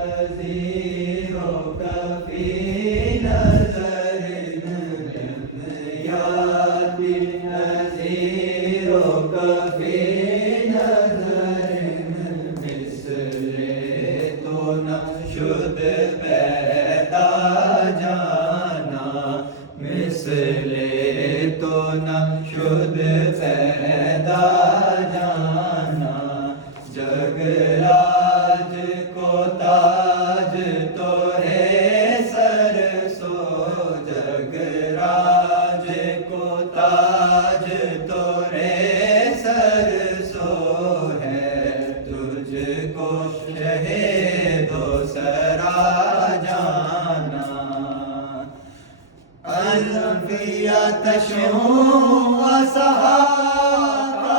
نظیروں کا فی نظر یاتی نظیروں کا فی نظر مثل تو نہ شد پیدا جانا مثل تو نہ شد پیدا جانا جگ راج کو تاج تو ہے سر سو جگ راج کو تاج تو ہے سر سو ہے تجھ کو شہید و سرا جانا انبیاء تشہو و صحابہ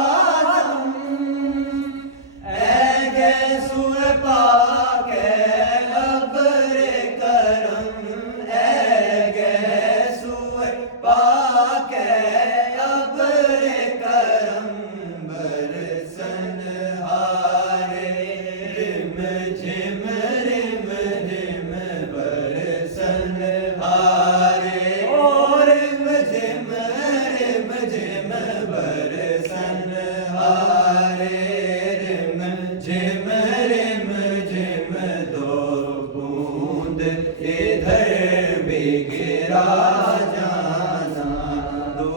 اے گیسور پاک اے ابر کرم اے گیسور پاک اے ابر کرم برسن ہارے رم جھم برسن ہارے رم جھم برسن ہارے رم جھم دو بوند ادھر بھی گرا جانا دو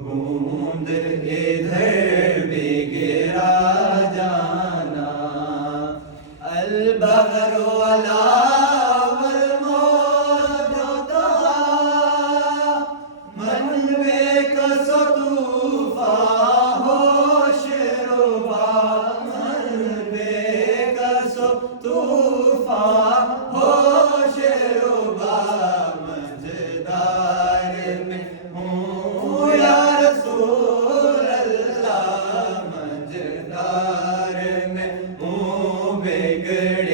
بوند ادھر بھی گرا جانا البحر علا والموج طغى من بك طوفان ہوش ربا من بك طوفان ہوش ربا مجدار میں ہوں یا رسول اللہ مجدار میں ہوں بگڑے